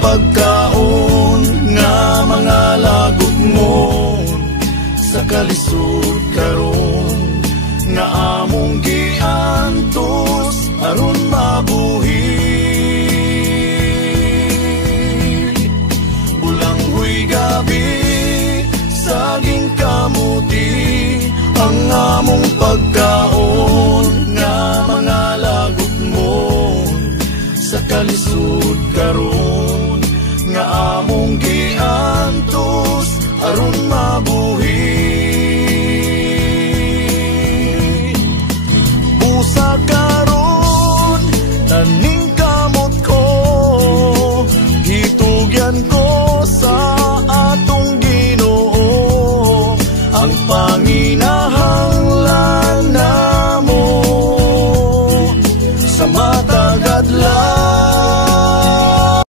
pagkaon nga mga lagot mo sa kalisod karon nga among giantos aron mabuhi. Bulanghoy gabi saging kamuti ang among pag